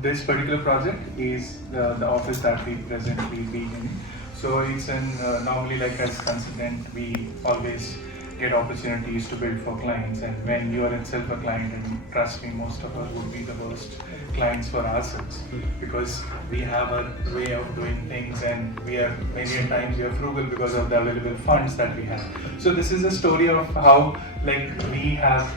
this particular project is the office that we presently be in. So it's in normally, like as consultant, we always get opportunities to build for clients, and when you are itself a client, and trust me, most of us would be the worst clients for ourselves, because we have a way of doing things, and we are many a times we are frugal because of the available funds that we have. So this is a story of how, like, we have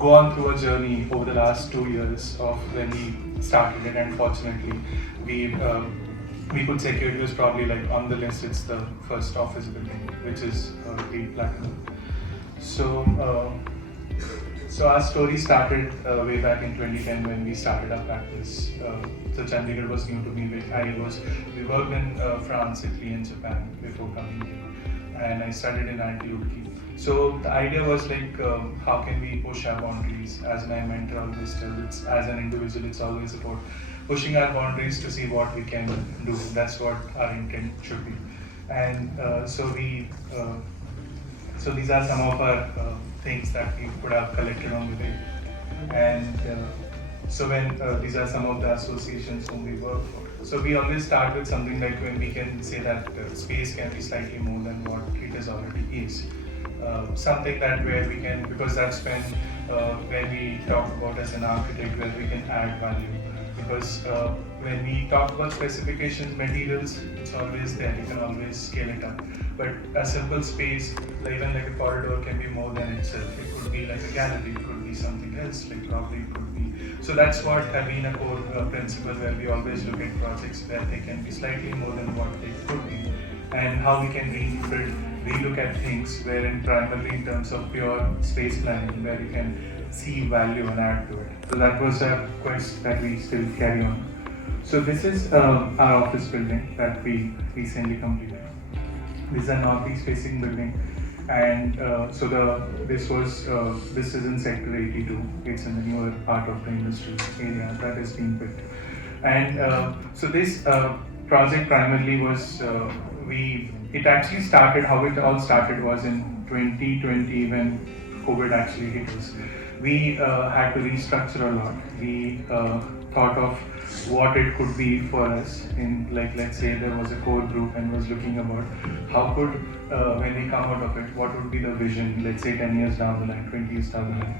gone through a journey over the last 2 years of when we started it, and fortunately we could secure it. Was probably like on the list. It's the first office building, which is LEED Platinum. So, so our story started way back in 2010 when we started our practice. So Chandigarh was new to me. We worked in France, Italy, and Japan before coming here, and I studied in IIT. So the idea was like, how can we push our boundaries? As my mentor always tells, it's as an individual, it's always about pushing our boundaries to see what we can do. That's what our intent should be. And so these are some of our things that we could have collected on the way. And so when these are some of the associations whom we work for. So we always start with something like when we can say that space can be slightly more than what it is already is. Something that where we can, because that's when we talk about as an architect, where we can add value. Because when we talk about specifications, materials, it's always there, you can always scale it up. But a simple space, even like a corridor, can be more than itself. It could be like a gallery, it could be something else, like probably it could be. So that's what has been a core principle, where we always look at projects where they can be slightly more than what they could be, and how we can relook at things wherein primarily in terms of pure space planning, where you can see value and add to it. So that was a quest that we still carry on. So this is our office building that we recently completed. This is a northeast facing building, and this is in sector 82. It's in the newer part of the industrial area that is being built. And so this project primarily was it actually started, how it all started was in 2020 when COVID actually hit us. We had to restructure a lot. We thought of what it could be for us in, like, let's say there was a core group and was looking about how could, when we come out of it, what would be the vision, let's say 10 years down the line, 20 years down the line.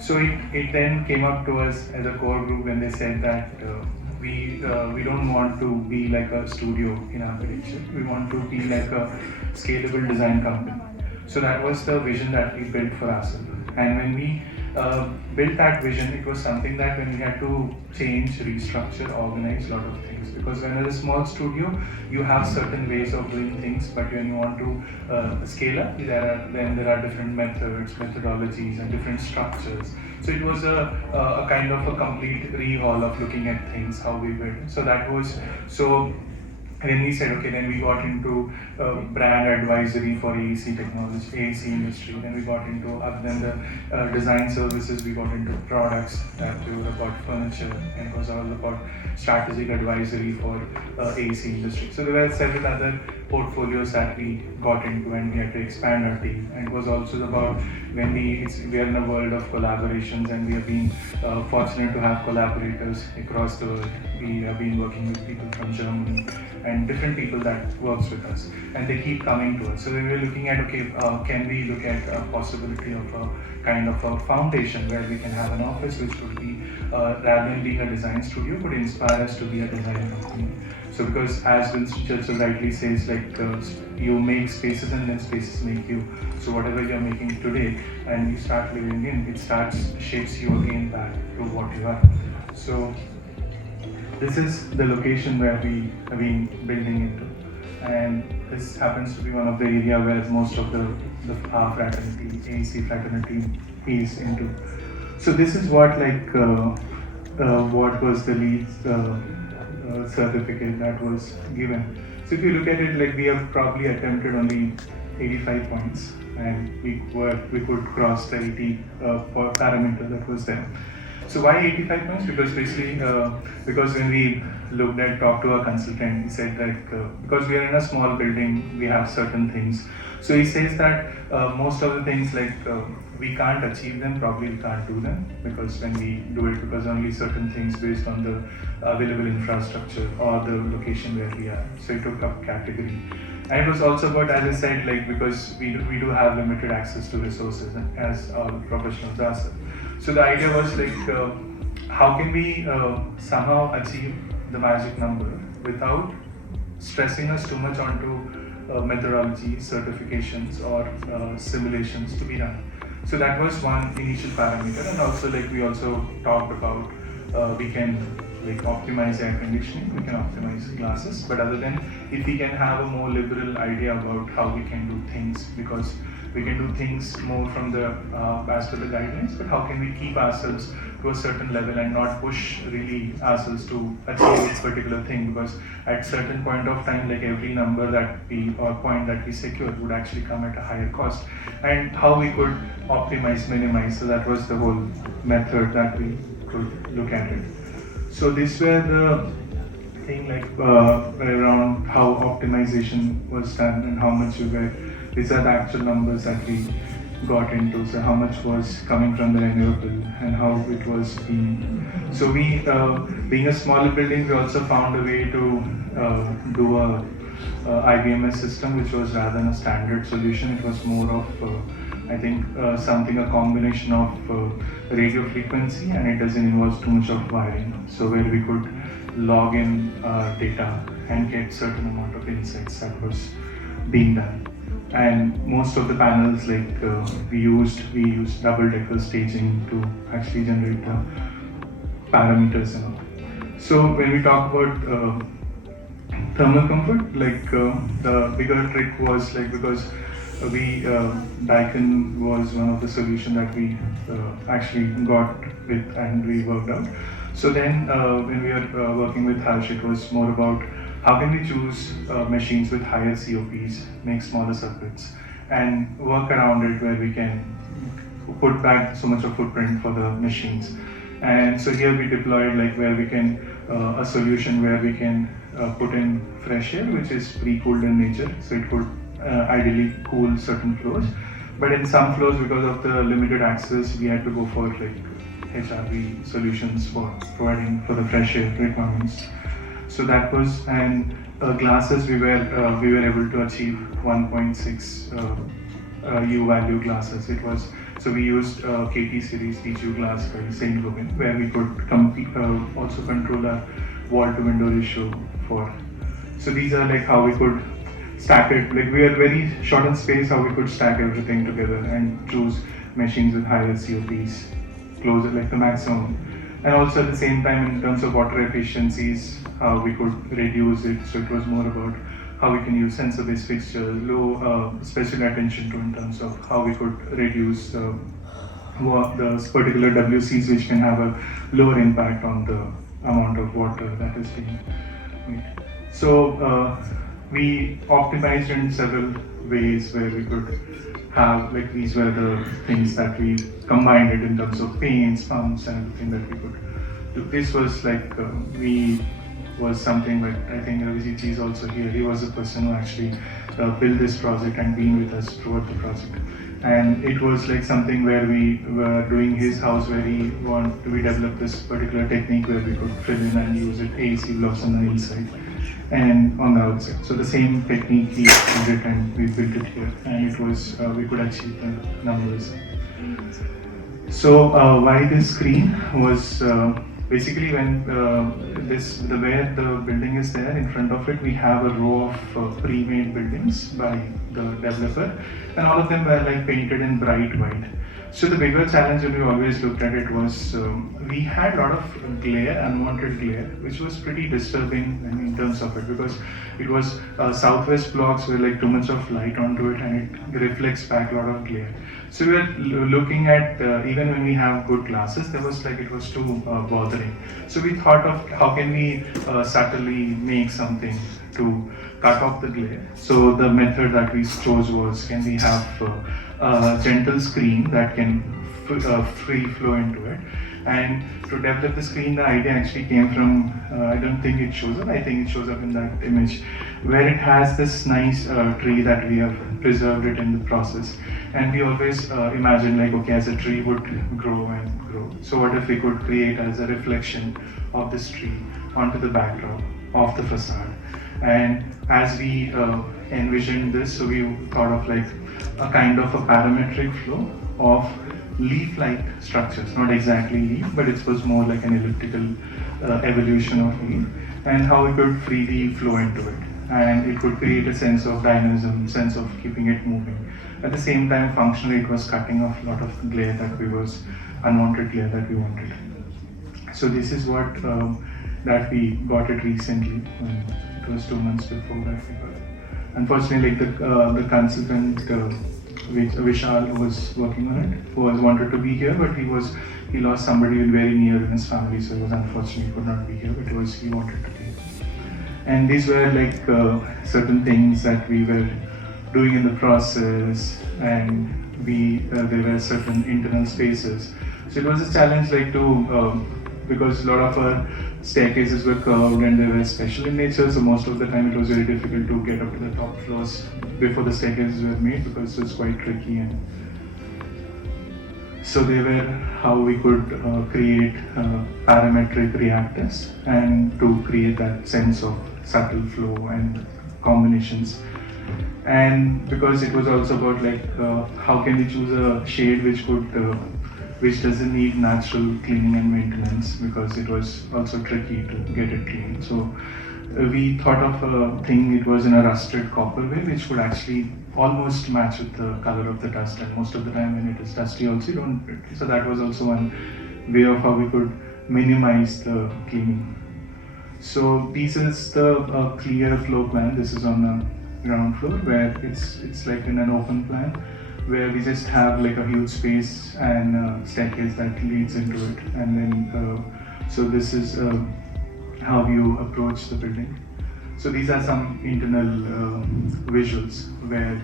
So it then came up to us as a core group when they said that we don't want to be like a studio in architecture. We want to be like a scalable design company. So that was the vision that we built for ourselves. And when we built that vision, it was something that when we had to change, restructure, organize a lot of things. Because when it's a small studio, you have certain ways of doing things, but when you want to scale up, there are different methods, methodologies, and different structures. So it was a kind of a complete rehaul of looking at things, how we build. So that was so. Then we said, okay, then we got into brand advisory for AEC technology, AEC industry. Then we got into, other than the design services, we got into products that were about furniture, and it was all about strategic advisory for AEC industry. So there were several other portfolios that we got into, and we had to expand our team. And it was also about when we are in a world of collaborations, and we have been fortunate to have collaborators across the world. We have been working with people from Germany and different people that works with us, and they keep coming to us. So we were looking at, okay, can we look at a possibility of a kind of a foundation where we can have an office which would be, rather than being a design studio, could inspire us to be a design company. So because as Winston Churchill rightly says, like you make spaces and then spaces make you. So whatever you're making today and you start living in, it shapes you again back to what you are. So this is the location where we have been building into, and this happens to be one of the area where most of the fraternity, AEC fraternity, is into. So this is what what was the LEED certificate that was given. So if you look at it, like we have probably attempted only 85 points, and we could cross the 80 parameter that was there. So why 85 points? Because basically, because when we talked to our consultant, he said that because we are in a small building, we have certain things. So he says that most of the things we can't achieve them, probably we can't do them because when we do it, because only certain things based on the available infrastructure or the location where we are. So he took up category. And it was also about, as I said, because we do have limited access to resources as our professionals ourselves. So the idea was how can we somehow achieve the magic number without stressing us too much onto methodology, certifications or simulations to be done. So that was one initial parameter, and also we also talked about we can optimize air conditioning, we can optimize glasses, but other than if we can have a more liberal idea about how we can do things, because we can do things more from the as per the guidelines, but how can we keep ourselves to a certain level and not push really ourselves to achieve this particular thing, because at certain point of time every number that we or point that we secure would actually come at a higher cost, and how we could optimize, minimize. So that was the whole method that we could look at it. So these were the thing around how optimization was done and how much we were. These are the actual numbers that we got into. So how much was coming from the renewable and how it was being. So we, being a smaller building, we also found a way to do a IBMS system, which was rather than a standard solution. It was more of I think a combination of radio frequency, and it doesn't involve too much of wiring. So where we could log in data and get certain amount of insights that was being done. And most of the panels we used double-decker staging to actually generate the parameters and all. So when we talk about thermal comfort, the bigger trick was because Daikin was one of the solutions that we actually got with and we worked out. So then when we are working with Harsh, it was more about how can we choose machines with higher COPs, make smaller circuits, and work around it where we can put back so much of footprint for the machines. And so here we deployed where we can a solution where we can put in fresh air, which is pre-cooled in nature, so it could ideally cool certain floors. But in some floors, because of the limited access, we had to go for HRV solutions for providing for the fresh air requirements. So that was, and glasses we were able to achieve 1.6 U value glasses. It was, so we used KT series PGU glass by St. Gobain, where we could also control our wall to window ratio for. So these are how we could stack it. We are very short on space, how we could stack everything together and choose machines with higher COPs, closer the maximum. And also at the same time, in terms of water efficiencies, how we could reduce it. So it was more about how we can use sensor-based fixtures, low special attention to in terms of how we could reduce the particular WCs, which can have a lower impact on the amount of water that is being made. So we optimized in several ways where we could have these were the things that we combined it in terms of paints, pumps, and everything that we could do. This was was something I think Ravijit is also here. He was the person who actually built this project and been with us throughout the project. And it was something where we were doing his house where we developed this particular technique where we could fill in and use it AC blocks on the inside and on the outside. So the same technique he did it and we built it here, and it was we could achieve the numbers. So why this screen was basically when where the building is there in front of it, we have a row of pre-made buildings by the developer, and all of them were painted in bright white. So the bigger challenge when we always looked at it was we had a lot of glare, unwanted glare, which was pretty disturbing in terms of it, because it was southwest blocks were too much of light onto it and it reflects back a lot of glare. So we were looking at even when we have good glasses, there was it was too bothering. So we thought of how can we subtly make something to cut off the glare. So the method that we chose was, can we have a gentle screen that can free flow into it, And to develop the screen, the idea actually came from, I don't think it shows up, I think it shows up in that image, where it has this nice tree that we have preserved it in the process. And we always imagine like, okay, as a tree would grow and grow. So what if we could create as a reflection of this tree onto the backdrop of the facade? And as we envisioned this, so we thought of like a kind of a parametric flow of leaf-like structures, not exactly leaf, but it was more like an elliptical evolution of leaf, and how it could freely flow into it. And it could create a sense of dynamism, sense of keeping it moving. At the same time, functionally, it was cutting off a lot of glare that unwanted glare that we wanted. So this is what that we got it recently. It was 2 months before that we got it. Unfortunately, like the consultant, Vishal, who was working on it, wanted to be here, but he lost somebody very near in his family, so it was unfortunate he could not be here. But he wanted to be here. And these were like certain things that we were doing in the process, and there were certain internal spaces. So it was a challenge, like because a lot of our staircases were curved and they were special in nature, so most of the time it was very difficult to get up to the top floors before the staircases were made, because it was quite tricky. And so they were how we could create parametric reactors and to create that sense of subtle flow and combinations. And because it was also about like how can we choose a shade which doesn't need natural cleaning and maintenance, because it was also tricky to get it clean. So we thought of a thing, it was in a rusted copper way, which would actually almost match with the color of the dust, and most of the time when it is dusty also you don't. So that was also one way of how we could minimize the cleaning. So this is the clear floor plan. This is on the ground floor, where it's like in an open plan, where we just have like a huge space and a staircase that leads into it. And then so this is how you approach the building. So these are some internal visuals where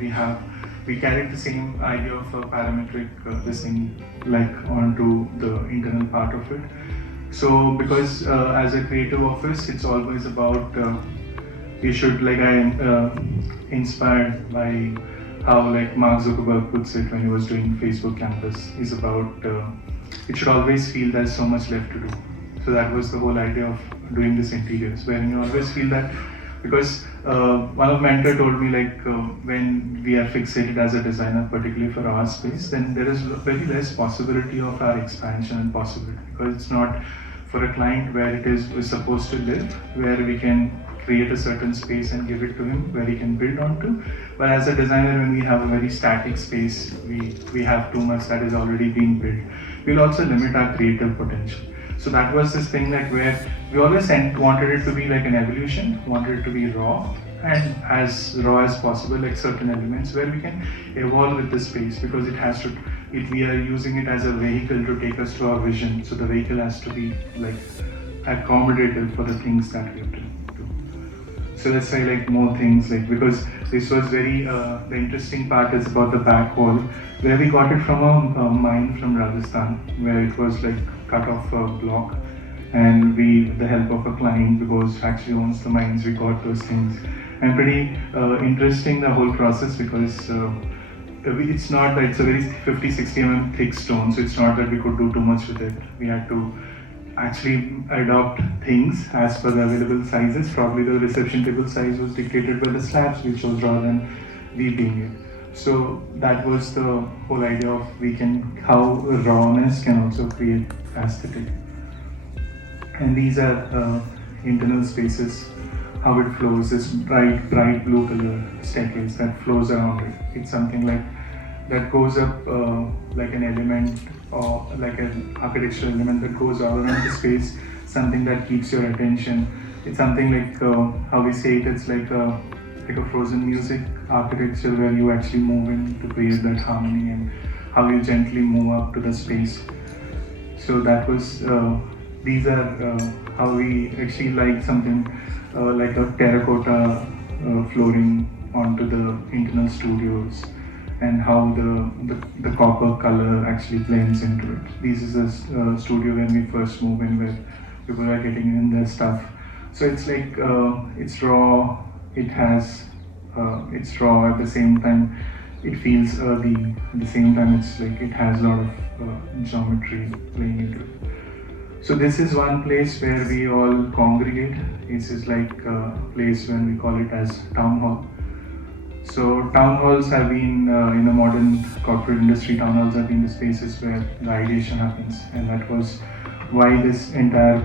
we carried the same idea of a parametric this thing like onto the internal part of it. So because as a creative office, it's always about you should, like I am inspired by how like Mark Zuckerberg puts it when he was doing Facebook Campus, is about it should always feel there's so much left to do. So that was the whole idea of doing this interiors, where you always feel that, because one of my mentor told me like when we are fixated as a designer, particularly for our space, then there is very less possibility of our expansion and possibility, because it's not for a client where it is supposed to live, where we can create a certain space and give it to him where he can build onto. But as a designer, when we have a very static space, we have too much that is already being built. We'll also limit our creative potential. So that was this thing like where we always wanted it to be like an evolution, wanted it to be raw, and as raw as possible, like certain elements where we can evolve with the space, because we are using it as a vehicle to take us to our vision. So the vehicle has to be like accommodative for the things that we have to do. So let's say like more things, like because this was very, the interesting part is about the back wall, where we got it from a mine from Rajasthan, where it was like cut off a block, and with the help of a client who actually owns the mines, we got those things. And pretty interesting the whole process, because it's not that it's a very 50-60 mm thick stone, so it's not that we could do too much with it. We had to actually adopt things as per the available sizes. Probably the reception table size was dictated by the slabs we chose rather than we being it. So that was the whole idea of how rawness can also create aesthetic. And these are internal spaces, how it flows, this bright blue color staircase that flows around it. It's something like that goes up like an element, or like an architectural element that goes all around the space, something that keeps your attention. It's something like how we say it, it's like a frozen music architecture, where you actually move in to create that harmony, and how you gently move up to the space. So that was, these are how we actually like something like a terracotta flooring onto the internal studios. and how the copper color actually blends into it. This is a studio when we first move in where people are getting in their stuff. So it's like it's raw. It's raw at the same time. It feels earthy. At the same time, it's like it has a lot of geometry playing into it. So this is one place where we all congregate. This is like a place when we call it as town hall. So town halls have been in the modern corporate industry. Town halls have been the spaces where the ideation happens, and that was why this entire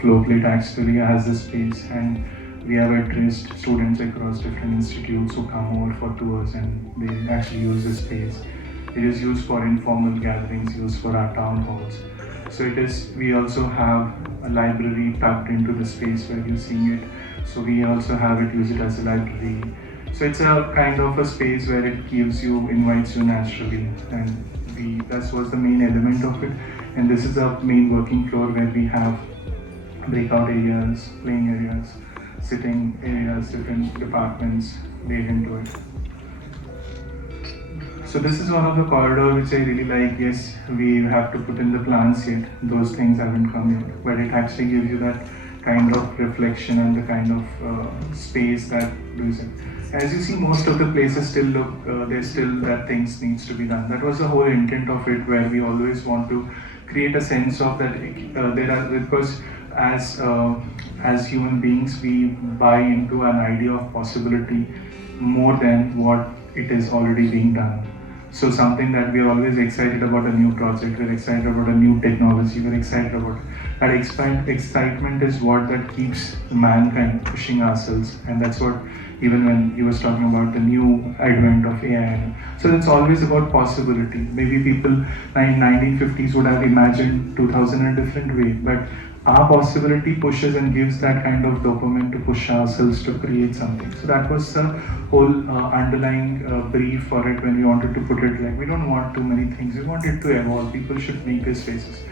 flow plate actually has this space. And we have addressed students across different institutes who come over for tours, and they actually use this space. It is used for informal gatherings, used for our town halls. So it is. We also have a library tucked into the space where you're seeing it. So we also have it, use it as a library. So it's a kind of a space where it invites you naturally, and that was the main element of it. And this is our main working floor where we have breakout areas, playing areas, sitting areas, different departments laid into it. So this is one of the corridors which I really like. Yes, we have to put in the plans yet. Those things haven't come yet, but it actually gives you that kind of reflection and the kind of space that does it. As you see, most of the places still look, there's still that things needs to be done. That was the whole intent of it, where we always want to create a sense of that because as human beings, we buy into an idea of possibility more than what it is already being done. So something that we are always excited about a new project, we're excited about a new technology, we're excited about that excitement is what that keeps mankind pushing ourselves, and that's what even when he was talking about the new advent of AI. So it's always about possibility. Maybe people in 1950s would have imagined 2000 in a different way, but our possibility pushes and gives that kind of dopamine to push ourselves to create something. So that was the whole underlying brief for it when we wanted to put it like, we don't want too many things, we want it to evolve, people should make their spaces.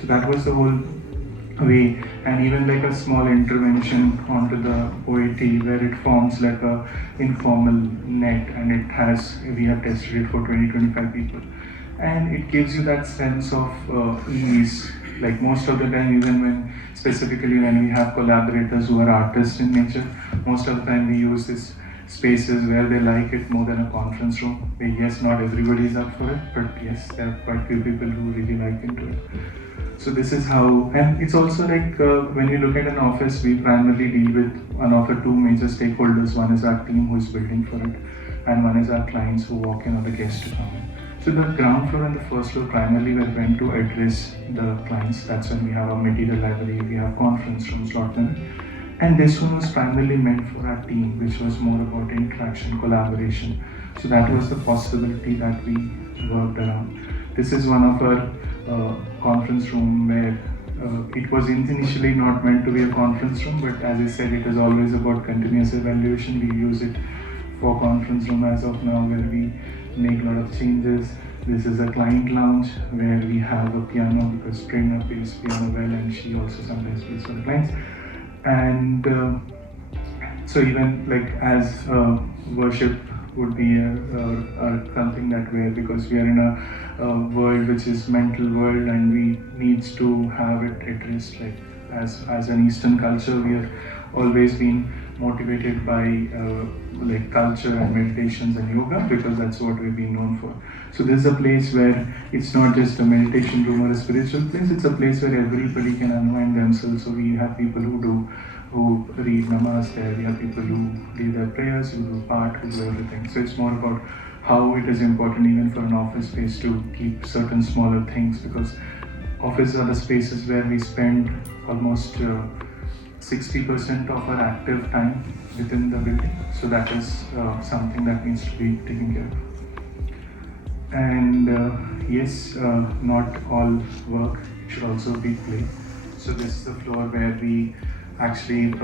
So that was the whole way, and even like a small intervention onto the OAT where it forms like a informal net, and we have tested it for 20-25 people, and it gives you that sense of ease. Like most of the time, even specifically when we have collaborators who are artists in nature, most of the time we use these spaces where they like it more than a conference room. Yes, not everybody is up for it, but yes, there are quite few people who really like into it. So this is how, and it's also like when you look at an office, we primarily deal with one of the two major stakeholders. One is our team who is building for it, and one is our clients who walk in or the guests who come in. So the ground floor and the first floor primarily were meant to address the clients. That's when we have our material library, we have conference rooms, lot many. And this one was primarily meant for our team, which was more about interaction, collaboration. So that was the possibility that we worked around. This is one of our conference room where it was initially not meant to be a conference room, but as I said, it is always about continuous evaluation. We use it for conference room as of now, where we make a lot of changes. This is a client lounge where we have a piano because Prerna plays piano well, and she also sometimes plays for the clients. And so even like as worship would be something that because we are in a world which is mental world, and we needs to have it addressed. Like as an Eastern culture, we have always been motivated by like culture and meditations and yoga, because that's what we've been known for. So this is a place where it's not just a meditation room or a spiritual place, it's a place where everybody can unwind themselves. So we have people who read namaz there, we have people who do their prayers, who do part, who do everything. So it's more about how it is important even for an office space to keep certain smaller things, because offices are the spaces where we spend almost 60% of our active time within the building. So that is something that needs to be taken care of. And yes, not all work, it should also be play. So this is the floor where we actually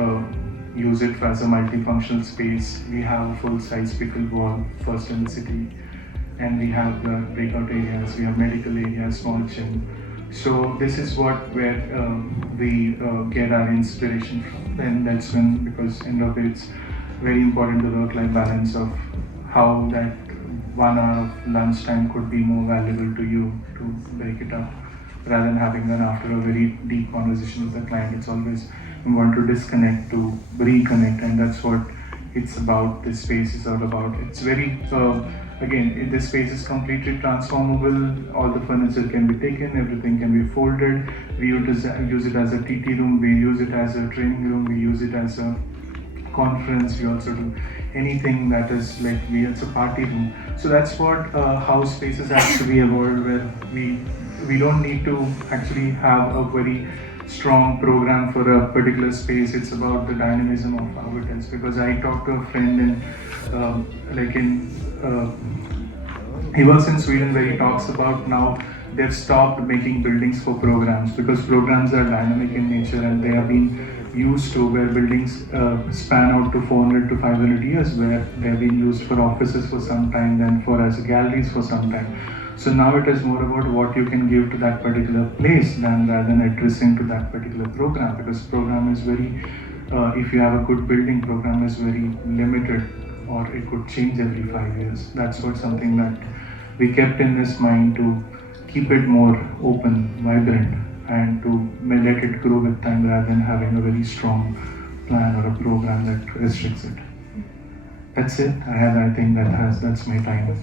use it as a multifunctional space. We have a full-size pickleball, first in the city, and we have the breakout areas, we have medical areas, small gym. So this is where we get our inspiration from. Then that's when, because end of it, it's very important, the work-life balance of how that 1 hour of lunchtime could be more valuable to you to break it up, rather than having an after a very deep conversation with the client. It's always you want to disconnect to reconnect, and that's what it's about. This space is all about. It's very again, this space is completely transformable. All the furniture can be taken, everything can be folded. We use it as a TT room, we use it as a training room, we use it as a conference. We also do anything that is like it's a party room. So that's what house spaces has to be evolved, where we don't need to actually have a very strong program for a particular space. It's about the dynamism of how it is. Because I talked to a friend he works in Sweden, where he talks about now they've stopped making buildings for programs, because programs are dynamic in nature and they have been used to, where buildings span out to 400 to 500 years, where they've been used for offices for some time, then for as galleries for some time. So now it is more about what you can give to that particular place rather than addressing to that particular program, because program is very, if you have a good building, program is very limited, or it could change every 5 years. That's what something that we kept in this mind, to keep it more open, vibrant, and to let it grow with time rather than having a very strong plan or a program that restricts it. That's it. I think that's my time.